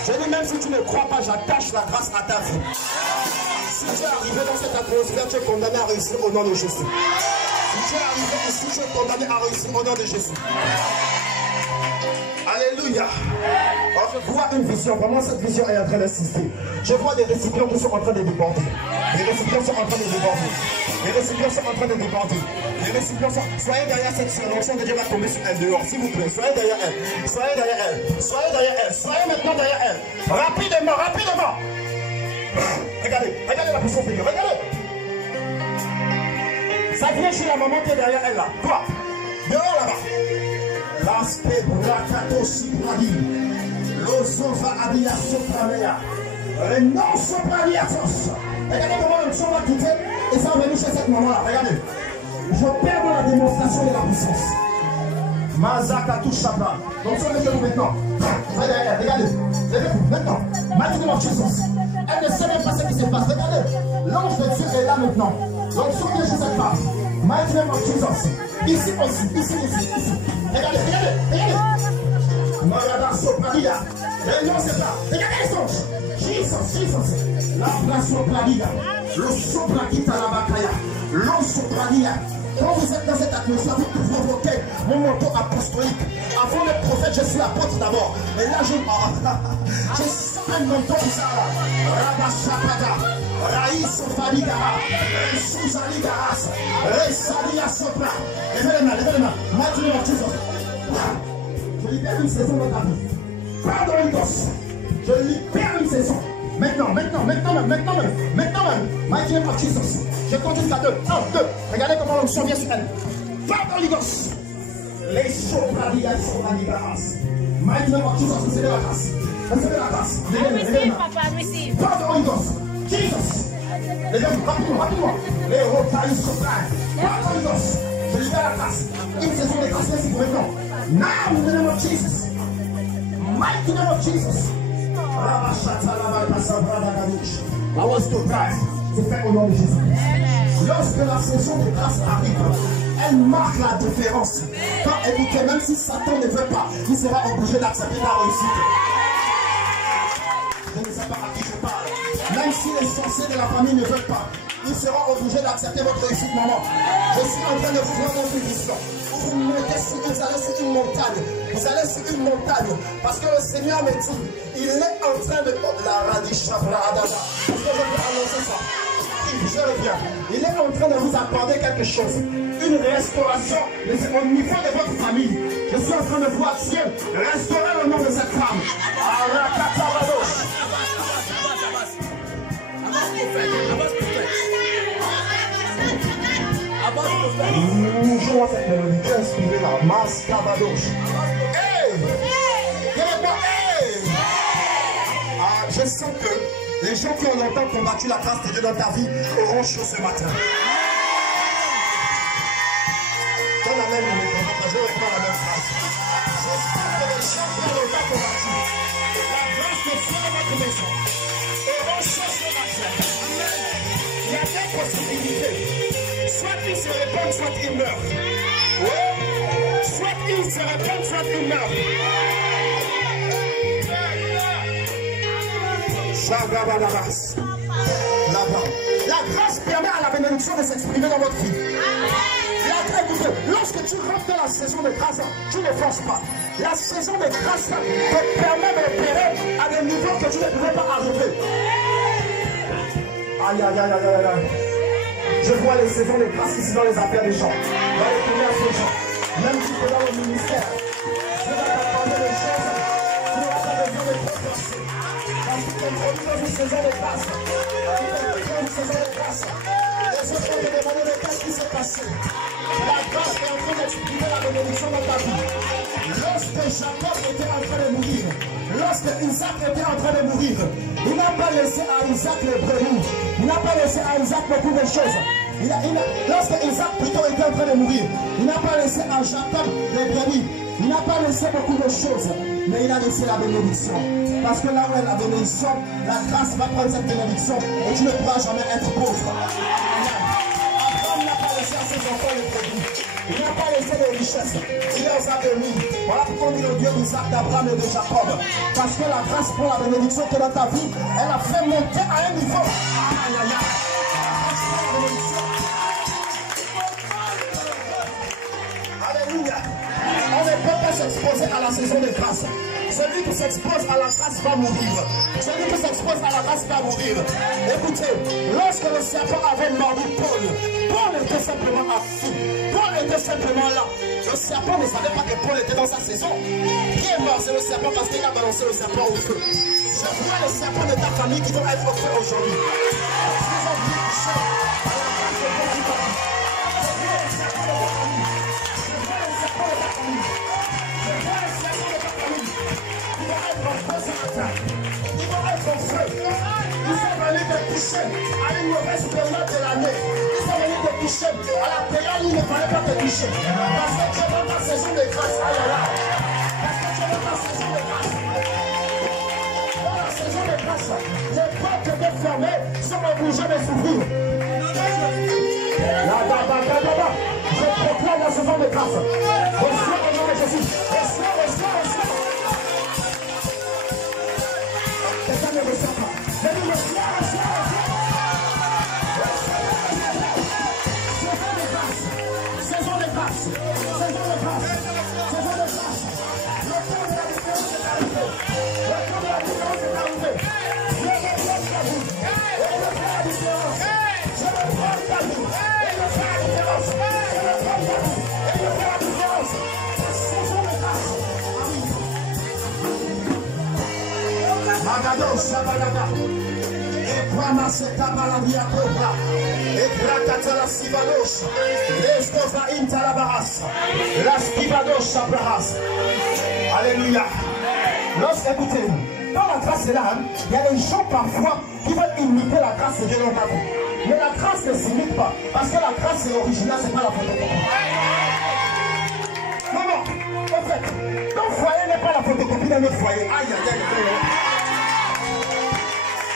Je dis même si tu ne crois pas, j'attache la grâce à ta vie. Si tu es arrivé dans cette atmosphère, tu es condamné à réussir au nom de Jésus. Si tu es arrivé ici, tu es condamné à réussir au nom de Jésus. Alléluia. Alors je vois une vision, vraiment cette vision est en train d'insister. Je vois des récipients qui sont en train de déborder. Les récipients sont en train de déborder. Les récipients sont en train de déborder. Les récipients sont... Soyez derrière cette surnoncion de Dieu va tomber sur elle dehors, s'il vous plaît. Soyez derrière elle. Soyez derrière elle. Soyez derrière elle. Soyez maintenant derrière elle. Rapidement, rapidement. Regardez, regardez la puissance de Dieu. Regardez. Ça vient chez la maman qui est derrière elle là. Quoi? Dehors là-bas. L'aspect brakato sibradi. L'osova adia sopranea. Non sopraniatos. Regardez comment le son va quitter et ça va venir chez cette maman là. Regardez. Je perds dans la démonstration de la puissance. Mazakatou Shabra. Donc ça mettez-vous maintenant. Regardez, regardez. Maintenant. Maintenant la puissance. Elle ne sait même pas ce qui se passe. Regardez. L'ange de Dieu est là maintenant. Donc soyez chez cette femme. Maintenant la puissance. Ici aussi. Ici. Regardez, regardez. Marada Sopralia. Non, c'est pas. Regardez les songes. Jesus. La place Sopralia. Le Soprakita la Bakaya. L'eau Sopralia. Quand vous êtes dans cette atmosphère, vous provoquez mon manteau apostolique. Avant le prophète, je suis apôtre d'abord. Et là, je sens un manteau qui s'en va. Rabashapada. Raïs Faligara. Resuzaligaras. Resalia Sopra. Levez les mains. Maintenant, je libère une saison dans ta vie. Pardon, les gosses. Je libère une saison. Maintenant même. Maintenant même. Jesus. Je compte jusqu'à 2. 1, 2. Regardez comment l'onction vient sur elle. Pardon, les gosses. Les sopranigas sont manigaras. Maintenant, Jesus, recevez la grâce. Recevez la grâce. Receive, Papa, receive. Pardon, les gosses. Jesus. Les gars, rapidement. Les rotailles sopranigas. Pardon, les gosses. Je libère la grâce. Une saison de grâce, merci pour maintenant. Now, in the name of Jesus. Mighty name of Jesus. I was surprised. C'est fait au nom de Jésus. Lorsque la saison de grâce arrive, elle marque la différence. Quand écoutez, même si Satan ne veut pas, il sera obligé d'accepter la réussite. Je ne sais pas à qui je parle. Même si les sorciers de la famille ne veulent pas, ils seront obligés d'accepter votre réussite, maman. Je suis en train de vous voir dans une vision. Vous montez sur, vous allez sur une montagne. Vous allez sur une montagne. Parce que le Seigneur me dit, il est en train de... La radisha, la adada. Est-ce que je peux annoncer ça? Je reviens. Il est en train de vous accorder quelque chose. Une restauration au niveau de votre famille. Je suis en train de voir Dieu restaurer le nom de cette femme. Je vois cette mélodie qui est inspirée par Mas Cavadoche. Hey! Je sens que les gens qui ont longtemps combattu la grâce de Dieu dans ta vie auront chaud ce matin. Dans la même minute, je reprends la même phrase. Je sens que les gens qui ont longtemps combattu la grâce de Dieu dans votre maison auront chaud ce matin. Il y a deux possibilités. Soit ils se répandent, soit ils meurent. Ouais. Soit ils se répandent, soit ils meurent. La grâce permet à la bénédiction de s'exprimer dans votre vie. Lorsque tu rentres dans la saison de grâce, tu ne forces pas. La saison de grâce te permet d'opérer à des niveaux que tu ne pouvais pas arriver. Aïe. Je vois les saisons de grâce ici dans les affaires des gens, dans les commerces des gens, même si c'est dans le ministère. Je vais t'apprendre des choses, tu n'auras pas besoin de progresser. Parce que tu es dans une saison de grâce. Dans une saison de grâce. Les autres vont te demander de qu'est-ce qui s'est passé. La grâce est en train de exprimer la bénédiction dans ta vie. Lorsque Jacob était en train de mourir, lorsque Isaac était en train de mourir, il n'a pas laissé à Isaac les brebis. Il n'a pas laissé à Isaac beaucoup de choses. Lorsque Isaac plutôt était en train de mourir, il n'a pas laissé à Jacob les brebis. Il n'a pas laissé beaucoup de choses, mais il a laissé la bénédiction. Parce que là où est la bénédiction, la grâce va prendre cette bénédiction et tu ne pourras jamais être pauvre. Abraham n'a pas laissé à ses enfants les brebis. Il n'a pas laissé les richesses. Il les a bénis. Voilà pourquoi on dit le Dieu d'Isaac, d'Abraham et de Jacob. Parce que la grâce pour la bénédiction qui est dans ta vie, elle a fait monter à un niveau. Aïe, aïe, aïe. Alléluia. On ne peut pas s'exposer à la saison de grâce. Celui qui s'expose à la grâce va mourir. Celui qui s'expose à la grâce va mourir. Écoutez, lorsque le serpent avait mordu Paul, Paul était simplement assis. Paul était simplement là. Le serpent ne savait pas que Paul était dans sa saison. Qui est mort, c'est le serpent parce qu'il a balancé le serpent au feu. Je vois les serpents de ta famille qui doivent être au feu aujourd'hui. Ils ont bien touché à la grâce de Dieu. Je vois les serpents de ta famille. Je vois les serpents de ta famille. Je vois les serpents de ta famille. Ils vont être en feu ce matin. Ils vont être en feu. Ils sont venus te toucher à une mauvaise période de l'année. Ils sont venus te toucher à la période où il ne fallait pas te toucher. Parce que tu es dans ta saison de grâce. Aïe, aïe, aïe. Parce que tu es dans ta saison de grâce. Dans la saison de grâce, les portes étaient fermées sont obligées de s'ouvrir. Je proclame la saison de grâce. Reçois au nom de Jésus. Reçois, reçois, reçois. Quelqu'un ne reçoit pas. Je dis reçois, reçois, reçois. Saison de grâce. Saison de grâce. Saison de grâce. Le temps de la différence est arrivé. Le temps de la différence est arrivé. Je reprends ta vie. Et je fais la différence. Je reprends ta vie. Et je fais la différence. Je reprends ta vie. Et je fais la différence. Saison de grâce. Magado Shabagada. Et Pramaseta Baladia Cobra. Et Krakatala Sivados. L'escova Intalabaras. La Skivados Shabraras. Alléluia. Écoutez, dans la grâce est là, il y a des gens parfois qui veulent imiter la grâce de Dieu dans ta vie. Mais la grâce ne s'imite pas. Parce que la grâce est originale, c'est pas la photocopie. Non, non. En fait, ton foyer n'est pas la photocopie d'un autre foyer. Aïe, aïe, aïe, aïe.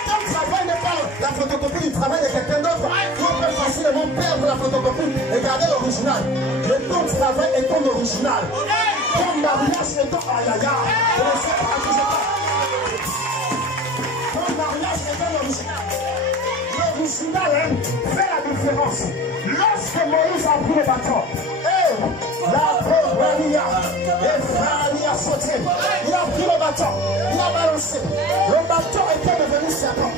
Ton travail n'est pas la photocopie du travail de quelqu'un d'autre. On peut facilement perdre la photocopie et garder l'original. Mais ton travail est ton original. Ton mariage est ton aïe, aïe, aïe. Je ne sais pas à qui je parle. Ton mariage est ton original. L'original fait la différence. Lorsque Moïse a pris le bâton, la Brania et Frania sauté, il a pris le bâton, il a balancé. Le bâton était devenu serpent.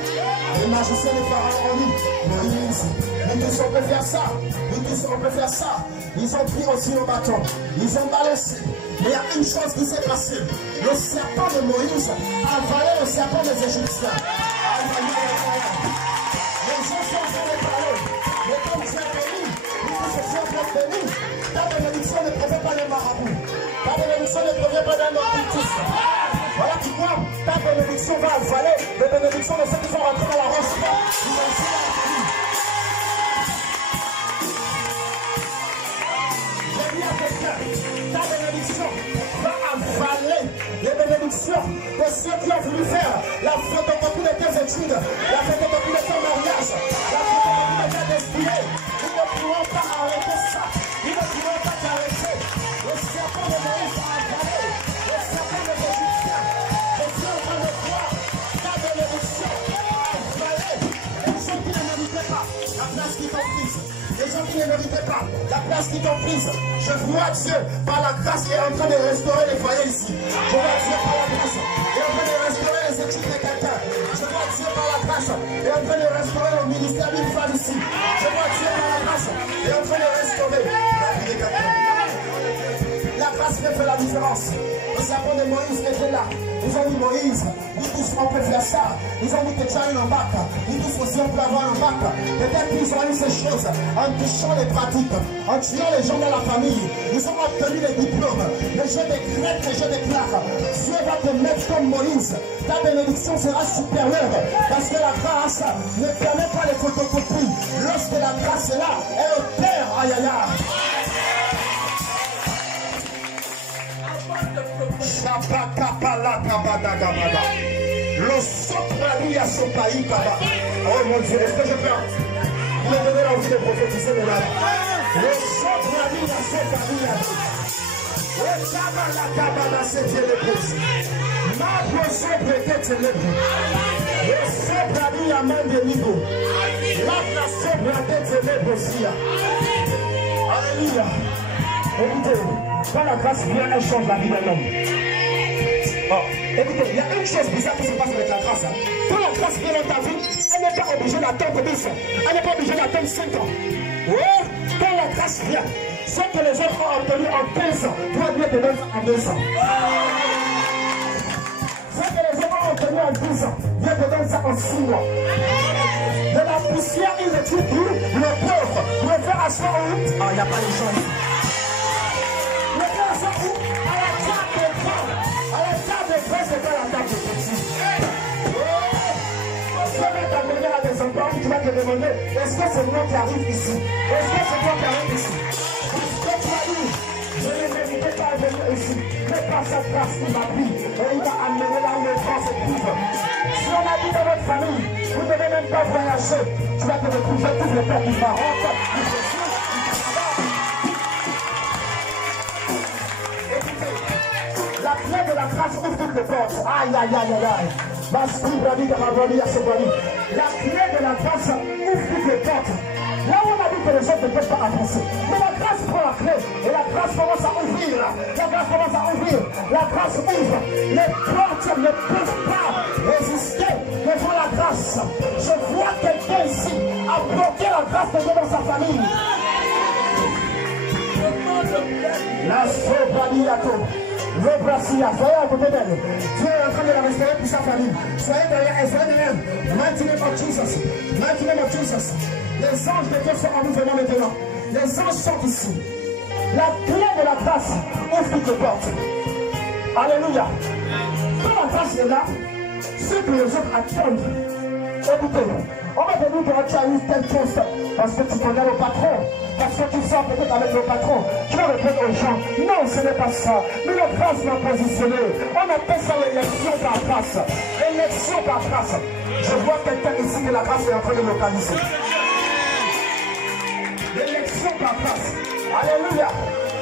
Les magiciens de Pharaon ont dit, Moïse, nous tous on peut faire ça, nous tous on peut faire ça. Ils ont pris aussi le bâton, ils ont balancé. Mais il y a une chose qui s'est passée. Le serpent de Moïse a avalé le serpent des Égyptiens. Les gens sont en train de parler. Mais comme tu es béni, nous tous sommes bénis. Ta bénédiction ne provient pas d'un marabout. Ta bénédiction ne provient pas d'un occultiste. Voilà pourquoi ta bénédiction va avaler les bénédictions de ceux qui sont rentrés dans la roche. Ils ont aussi la famille. J'ai dit à quelqu'un, ta bénédiction va avaler les bénédictions de ceux qui ont voulu faire la photocopie de tes études, la photocopie de ton mariage, la photocopie de ta destinée. Ils ne pourront pas arrêter ça. Ils ne pourront pas t'arrêter. Le serpent de Moïse a avalé le serpent des Égyptiens. Je suis en train de voir ta bénédiction avaler les gens qui ne méritaient pas la place qu'ils t'ont prise. Les gens qui ne méritaient pas la place qu'ils t'ont prise. Je vois Dieu par la grâce qui est en train de restaurer les foyers ici. Je vois Dieu par la grâce qui est en train de restaurer les études de quelqu'un. Je vois Dieu par la grâce qui est en train de restaurer le ministère d'une femme ici. Je vois Dieu par la grâce qui est en train de restaurer la vie de quelqu'un. La grâce fait la différence. Le servants de Moïs étaient là. Ils ont dit Moïse, nous tous on peut faire ça. Ils ont dit que tu as une embarque. Nous tous aussi on peut avoir une embarque. Peut-être qu'ils ont eu ces choses en touchant les pratiques, en tuant les gens dans la famille. Ils ont obtenu les diplômes. Mais je décrète et je déclare, Dieu va te mettre comme Moïse. Ta bénédiction sera supérieure. Parce que la grâce ne permet pas les photocopies. Lorsque la grâce est là, elle opère. Aïe aïe aïe. Le soprani à son pays, Kaba. Oh mon Dieu, est-ce que je peux? Vous me donnez l'envie de prophétiser de là. Le soprani à son pays. Le Kaba la Kaba la septième épouse. Ma poisson peut-être célèbre. Le soprani à main de niveau. La soprani célèbre aussi. Alléluia. Écoutez, quand la grâce vient, elle change la vie d'un homme. Oh, écoutez, il y a une chose bizarre qui se passe avec la grâce. Hein. Quand la grâce vient dans ta vie, elle n'est pas obligée d'attendre 10 ans. Elle n'est pas obligée d'attendre 5 ans. Oui, quand la grâce vient, ce que les autres ont obtenu en 15 ans, toi, Dieu te donne en 2 ans. Ce que les autres ont obtenu en 10 ans, Dieu te donne ça en 6 mois. De la poussière, il est dit le pauvre préfère asseoir en route. Ah, il n'y a pas de chance. Le pauvre asseoir où? À la table de pain. À la table de pain, c'est pas la table de petit. Tu vas t'amener à des endroits où tu vas te demander, est-ce que c'est moi qui arrive ici? Est-ce que c'est moi qui arrive ici? Parce que tu as dit, je ne méritais pas de venir ici. Mais par sa grâce, il m'a pris. Et il m'a amené là où les gens se trouvent. Si on a dit dans votre famille, vous ne devez même pas voyager. Tu vas te retrouver toutes les portes du Maroc, du Brésil, du Canada. Écoutez, la clé de la grâce ouvre toutes les portes. Aïe, aïe, aïe, aïe, aïe. La clé de la grâce ouvre toutes les portes. Là où on a dit que les gens ne peuvent pas avancer. Mais la grâce prend la clé. Et la grâce commence à ouvrir. La grâce commence à ouvrir. La grâce ouvre. Les portes ne peuvent pas résister devant la grâce. Je vois quelqu'un ici à bloquer la grâce de Dieu dans sa famille. La sobraniato. Le Brasilia, soyez à côté d'elle. Dieu est en train de la restaurer pour sa famille. Soyez derrière elle, soyez derrière elle. Mighty name of Jesus. Mighty name of Jesus. Les anges de Dieu sont en mouvement maintenant. Les anges sont ici. La clé de la grâce ouvre toutes les portes. Alléluia. Quand la grâce est là, ceux que les autres attendent, écoutez, on va te dire que tu as eu telle chose parce que tu connais le patron, parce que tu sors peut-être avec le patron. Tu vas répondre aux gens, non, ce n'est pas ça. Mais la grâce m'a positionné. On appelle ça l'élection par grâce. Élection par grâce. Je vois quelqu'un ici que la grâce est en train de localiser. L'élection par grâce. Alléluia.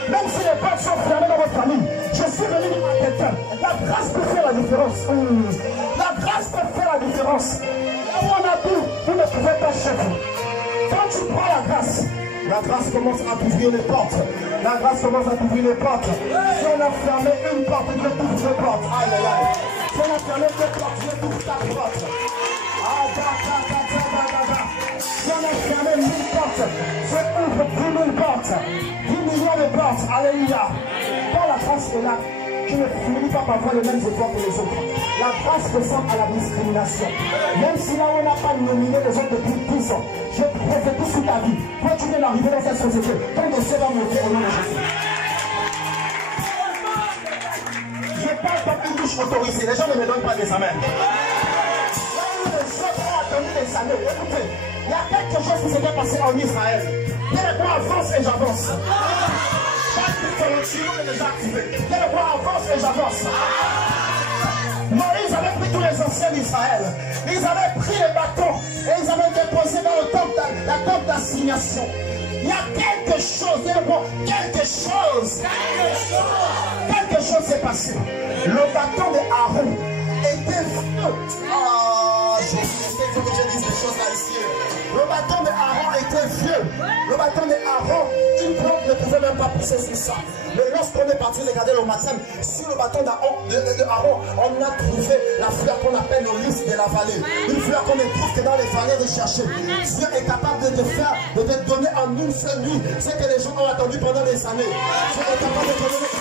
Même si les portes sont fermées dans votre famille, je suis venu dire à quelqu'un, la grâce peut faire la différence. La grâce peut faire la différence. Là où on a dit, vous ne pouvez pas chez vous. Quand tu prends la grâce commence à t'ouvrir les portes. La grâce commence à t'ouvrir les portes. Si on a fermé une porte, Dieu t'ouvre deux portes. Aïe, aïe, aïe. Si on a fermé deux portes, Dieu t'ouvre quatre portes. Si on a fermé 1000 portes, Dieu ouvre 10 000 portes. 10 millions de portes. Alléluia. Quand la grâce est là, tu ne finis pas par voir les mêmes efforts que les autres. La grâce ressemble à la discrimination. Même si là on n'a pas nominé les autres depuis 10 ans, je prophétise sur ta vie. Quand tu viens d'arriver dans cette société, ton dossier va monter au nom de Jésus. Je parle comme une bouche autorisée. Les gens ne me donnent pas des amens. Là où les autres ont attendu des années, écoutez, il y a quelque chose qui s'est passé en Israël. Les rois avancent et j'avance. Les rois avancent et j'avance. Moïse avait pris tous les anciens d'Israël. Ils avaient pris les bâtons et ils avaient déposé dans le temple, la tente d'assignation. Il y a quelque chose, quelque chose s'est passé. Le bâton de Aaron était vieux. Il faut que je dise des choses là ici. Le bâton de Aaron était vieux. Le bâton de Aaron, une plante ne pouvait même pas pousser sur ça. Mais lorsqu'on est parti regarder le matin, sur le bâton d'Aaron, on a trouvé la fleur qu'on appelle le lys de la vallée. Une fleur qu'on ne trouve que dans les vallées recherchées. Dieu est capable de te faire, de te donner en une seule nuit ce que les gens ont attendu pendant des années. Dieu est capable de te donner.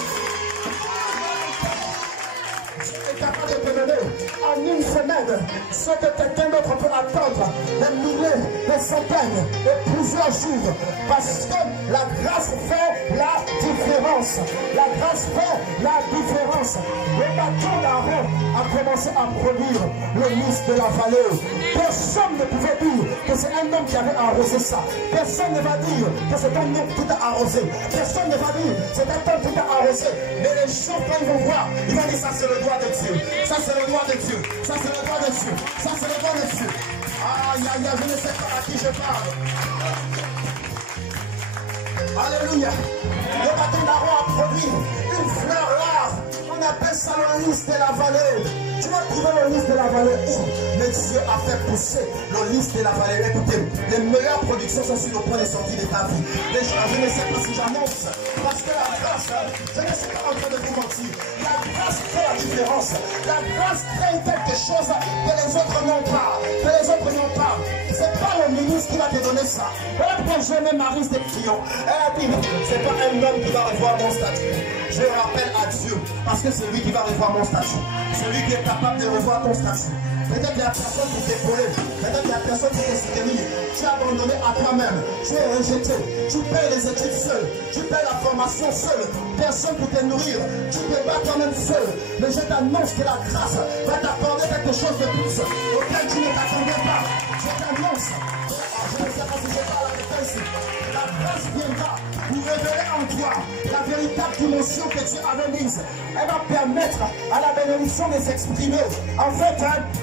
en une semaine, ce que quelqu'un d'autre peut attendre, des milliers, des centaines et plusieurs jours. Parce que la grâce fait la différence. La grâce fait la différence. Le bâton d'Aaron a commencé à produire le lys de la vallée. Personne ne pouvait dire que c'est un homme qui avait arrosé ça. Personne ne va dire que c'est un homme qui t'a arrosé. Personne ne va dire que c'est un homme qui t'a arrosé. Mais les gens, quand ils vont voir, ils vont dire ça c'est le doigt de Dieu. Ça c'est le doigt de Dieu. Ça c'est le doigt de Dieu. Ça c'est le doigt de Dieu. Aïe, aïe, aïe, je ne sais pas à qui je parle. Alléluia. Le bâton d'Aaron a produit une fleur rare. On appelle ça le lys de la vallée. Tu vas trouver le lys de la vallée où? Mais Dieu a fait pousser le lys de la vallée. Écoutez, les meilleures productions sont sur le point de sortie de ta vie. Les gens, je ne sais pas si j'annonce. Parce que la grâce, je ne suis pas en train de vous mentir. La grâce fait la différence. La grâce crée quelque chose que les autres n'ont pas. Que les autres n'ont pas. C'est pas le ministre qui va te donner ça. Voilà pourquoi je mets Marie des clients. Elle a dit, c'est pas un homme qui va revoir mon statut. Je rappelle à Dieu. Parce que c'est lui qui va revoir mon statut. C'est lui qui est capable de revoir ton statut. Peut-être qu'il y a personne pour t'épauler. Peut-être qu'il y a personne pour te soutenir. Tu es abandonné à toi-même. Tu es rejeté. Tu payes les études seul. Tu payes la formation seul. Personne pour te nourrir. Tu te bats toi-même seul. Mais je t'annonce que la grâce va t'apporter quelque chose de plus auquel tu ne t'attendais pas. Je t'annonce. Je ne sais pas si je parle avec toi ici. La grâce viendra pour révéler en toi la véritable dimension que Dieu avait mise. Elle va permettre à la bénédiction de s'exprimer. En fait,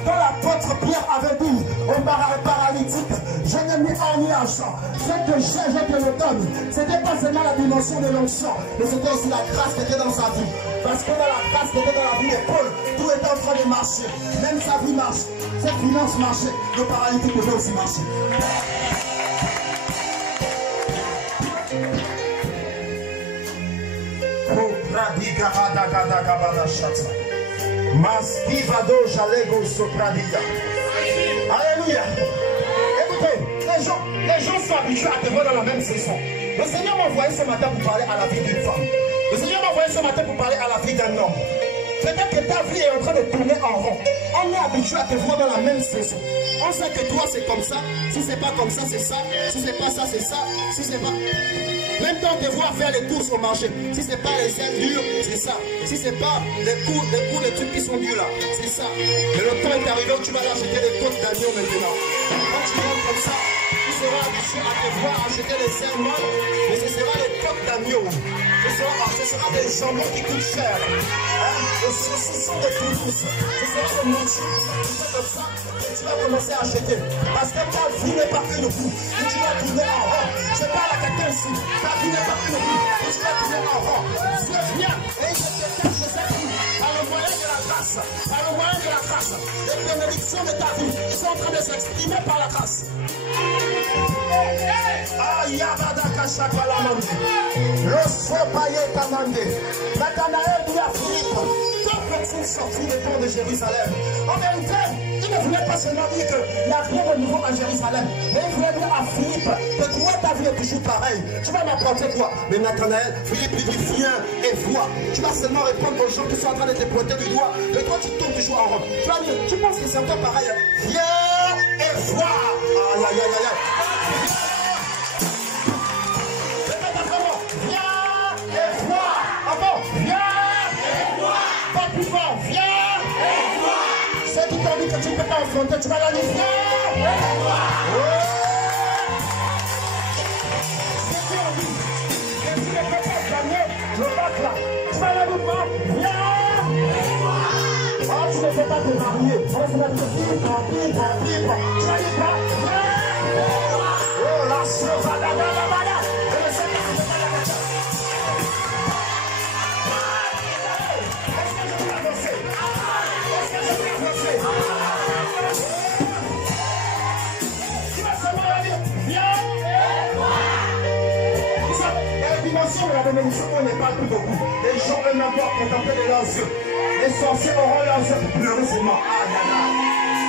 quand l'apôtre Pierre avait dit au paralytique, je n'ai ni or ni argent, ce que j'ai, je te le donne. Ce n'était pas seulement la dimension de l'onction, mais c'était aussi la grâce qui était dans sa vie. Parce que dans la grâce qui était dans la vie de Paul, tout était en train de marcher. Même sa vie marche, ses finances marchaient, le paralytique pouvait aussi marcher. Alléluia. Écoutez, les gens sont habitués à te voir dans la même saison. Le Seigneur m'a envoyé ce matin pour parler à la vie d'une femme. Le Seigneur m'a envoyé ce matin pour parler à la vie d'un homme. Peut-être que ta vie est en train de tourner en rond. On est habitué à te voir dans la même saison. On sait que toi c'est comme ça. Si c'est pas comme ça, c'est ça. Si c'est pas ça, c'est ça. Si c'est pas... Même quand on te voit faire les courses au marché, si c'est pas les ailes dures, c'est ça. Si c'est pas les coups, les trucs qui sont durs là, c'est ça. Mais le temps est arrivé où tu vas aller acheter des côtes d'agneau maintenant. Quand tu rentres comme ça, tu seras habitué à te voir acheter les ailes molles, mais ce sera les côtes d'agneau. Ce sera des jambons qui coûtent cher. Le saucisson de Toulouse. Ce sera des moutons. C'est comme ça que tu vas commencer à acheter. Parce que ta vie n'est pas une roue. Et tu vas tourner en rond. Je parle à quelqu'un ici. Ta vie n'est pas une roue. Et tu vas tourner en rond. Dieu vient et il te détache de cette vie. Par le moyen de la grâce. Par le moyen de la grâce. Les bénédictions de ta vie sont en train de s'exprimer par la grâce. Nathanaël dit à Philippe, quand peut-il sortir des ports de Jérusalem? En vérité, il ne voulait pas seulement dire qu'il n'y a rien de nouveau à Jérusalem, mais il voulait dire à Philippe que toi ta vie est toujours pareille. Tu vas m'apporter quoi? Mais Nathanaël, Philippe lui dit viens et vois. Tu vas seulement répondre aux gens qui sont en train de te pointer du doigt, et toi tu tournes toujours en rond. Tu vas dire, tu penses que c'est encore pareil? Viens et vois. Aïe aïe aïe aïe. Que tu ne peux pas affronter, tu vas la dire. C'est qui on dit? Et tu ne peux pas gagner le bac là. Tu vas la dire, viens. Oh, tu ne peux pas te marier. Oh, tu vas te dire, tant pis. Tu vas dire quoi? Viens. Oh, la sauvada, je ne sais pas si c'est pas la cata. Est-ce que je peux avancer? Est-ce que je peux avancer? De la bénédiction, on n'est pas plus beaucoup. Les gens eux-mêmes doivent contempler de leurs yeux. Les sorciers auront leurs yeux pour pleurer seulement.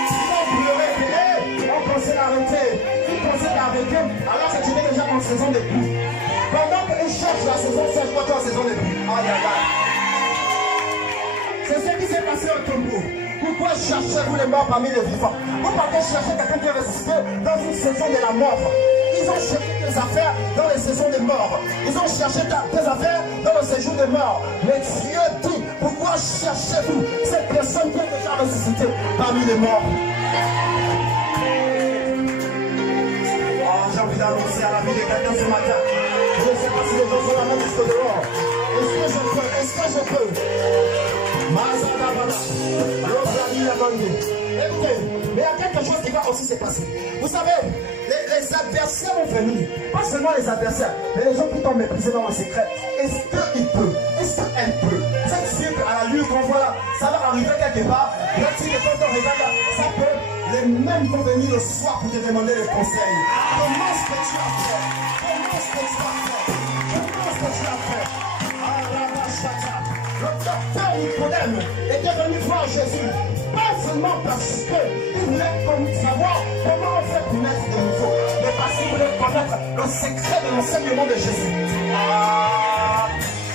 Ils vont pleurer, on pensait l'arrêter. Ils pensaient l'arrêter alors que tu étais déjà en saison de pluie. Pendant qu'ils cherchent la saison sèche, toi tu es en saison de pluie. C'est ce qui s'est passé au Congo. Pourquoi cherchez-vous les morts parmi les vivants? Vous partez chercher quelqu'un qui est ressuscité dans une saison de la mort. Ils ont cherché des affaires dans les saisons des morts. Ils ont cherché des affaires dans le séjour des morts. Mais Dieu dit, pourquoi cherchez-vous cette personne qui est déjà ressuscitée parmi les morts? J'ai envie d'annoncer à la vie de quelqu'un ce matin. Je ne sais pas si les gens sont la main jusqu'au dehors. Est-ce que je peux? Est-ce que je peux? Écoutez, mais il y a quelque chose qui va aussi se passer. Vous savez, les adversaires vont venir. Pas seulement les adversaires, mais les gens qui t'ont méprisé dans le secret. Est-ce qu'il peut? Est-ce qu'elle peut? C'est sûr qu'à la lutte qu'on voit là, ça va arriver quelque part. Là, si les gens te regardent, ça peut. Les mêmes vont venir le soir pour te demander des conseils. Comment est-ce que tu as fait? Comment est-ce que tu as fait? Comment est-ce que tu as fait? Le docteur Nicodème était venu voir Jésus, pas seulement parce qu'il voulait savoir comment on fait pour naître de nouveau, mais parce qu'il voulait connaître le secret de l'enseignement de Jésus.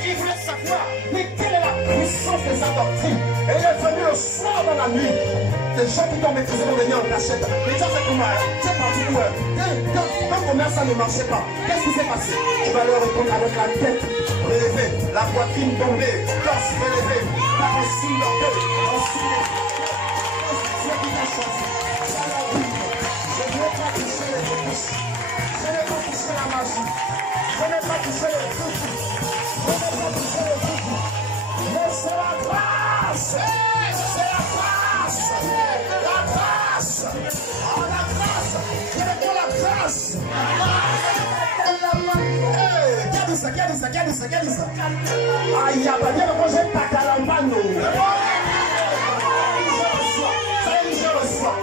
Il voulait savoir, mais quelle est la puissance de sa doctrine? Et il est venu le soir dans la nuit. Les gens qui t'ont maîtrisé vont venir en cachette. Les gens font comment? Tu es parti où? Ton commerce, ça ne marchait pas. Qu'est-ce qui s'est passé? Tu vas leur répondre avec la tête relevée, la poitrine tombée, torse relevé, la racine d'orgueil. Ensuite, c'est qui t'a choisi. Je ne vais pas toucher les épices. Je ne vais pas toucher la magie. Je ne vais pas toucher les trucs. Je ne vais pas toucher les trucs. Mais c'est la grâce. C'est la grâce. La grâce. Oh, la grâce. Je vais dire la grâce. Qui a dit ça? Aïe, il y a pas bien quand j'ai pas calambano. Je reçois.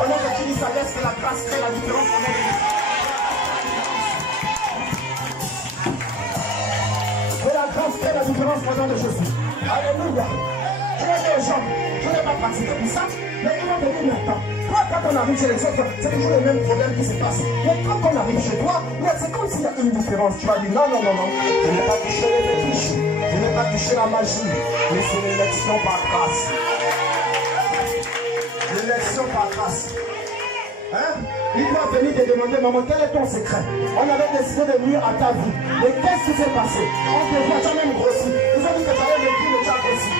Pendant que tu dis ça, laisse que la grâce fait la différence. Que la grâce fait la différence au nom de Jésus. Alléluia. Je vais dire aux gens, je n'ai pas pratiqué pour ça, mais ils vont venir maintenant. Toi, quand on arrive chez les autres, c'est toujours les mêmes problèmes qui se passent. Mais quand on arrive chez toi, c'est comme s'il y a une différence. Tu vas dire non. Je n'ai pas touché les fétiches. Je n'ai pas touché la magie. Mais c'est l'élection par grâce. L'élection par grâce. Hein? Il va venir te demander, maman, quel est ton secret? On avait décidé de nuire à ta vie. Mais qu'est-ce qui s'est passé? On te voit jamais grossi. Ils ont dit que tu avais vécu, mais tu as grossi.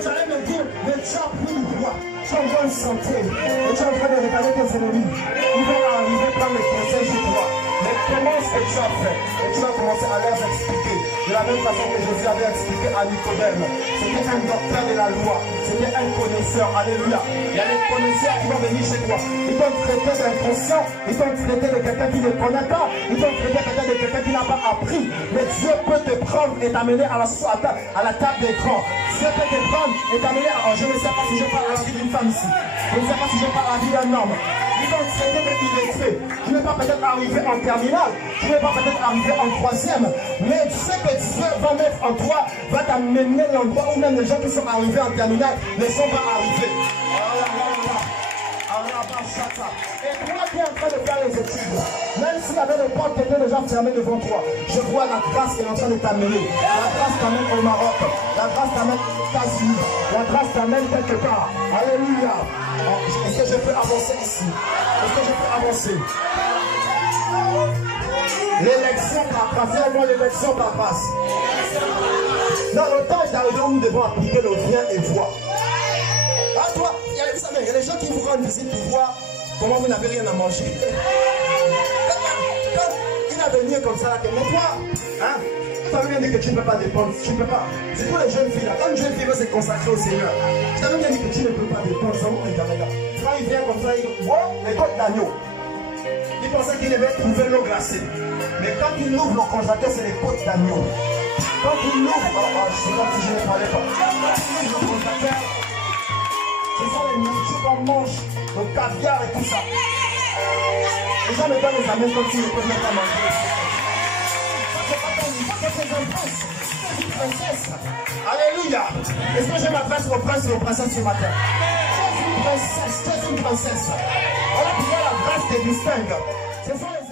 Tu allais me dire, mais tu as pris le droit, tu es en bonne santé, et tu es en train de regarder tes ennemis. Ils vont arriver prendre le conseil chez toi. Mais comment est-ce que tu as fait? Et tu vas commencer à leur expliquer. De la même façon que Jésus avait expliqué à Nicodème. C'était un docteur de la loi. C'était un connaisseur. Alléluia. Il y a des connaisseurs qui vont venir chez toi. Ils vont traiter d'inconscient. Ils vont traiter de quelqu'un qui ne connaît pas. Ils vont traiter de quelqu'un qui n'a pas appris. Mais Dieu peut te prendre et t'amener à la table d'écran. Dieu peut te prendre et t'amener à... je ne sais pas si je parle à la vie d'une femme ici. Je ne sais pas si je parle à la vie d'un homme. Ils vont traiter de illettré. Tu ne vais pas peut-être arriver en terminale. Tu ne vais pas peut-être arriver en troisième. Mais ce que Dieu va mettre en toi va t'amener à l'endroit où même les gens qui sont arrivés en terminale ne sont pas arrivés. Et toi qui es en train de faire les études, même s'il y avait des portes qui étaient déjà fermées devant toi, je vois la grâce qui est en train de t'amener. La grâce t'amène au Maroc, la grâce t'amène aux États-Unis, la grâce t'amène quelque part. Alléluia. Est-ce que je peux avancer ici? Est-ce que je peux avancer? L'élection par grâce, c'est l'élection par grâce. Dans le temps est arrivé où nous devons appliquer le viens et vois. Ah toi, vous savez, il y a des gens qui vous rendent visite pour voir comment vous n'avez rien à manger. Quand il a venu comme ça, mais toi, hein, tu t'avais bien dit que tu ne peux pas dépendre, tu ne peux pas. C'est pour les jeunes filles là, quand une jeune fille veut se consacrer au Seigneur, tu t'avais bien dit que tu ne peux pas dépendre, ça vous regarde là. Quand il vient comme ça, il dit, wow, les côtes d'agneau. Il pensait qu'il devait trouver l'eau glacée. Mais quand il ouvre le congélateur, c'est les côtes d'agneau. Quand il ouvre, je sais pas si je ne parlais pas. Quand il ouvre le congélateur, ce sont les nourritures qu'on mange, le caviar et tout ça. Les gens me donnent les amènes comme s'ils ne peuvent même pas manger. Ça, c'est pas ton niveau, c'est un prince. C'est une princesse. Alléluia. Est-ce que je m'adresse au prince et aux princesses ce matin? Tu es une princesse, tu es une princesse. Voilà pourquoi la grâce te distingue. Ce sont les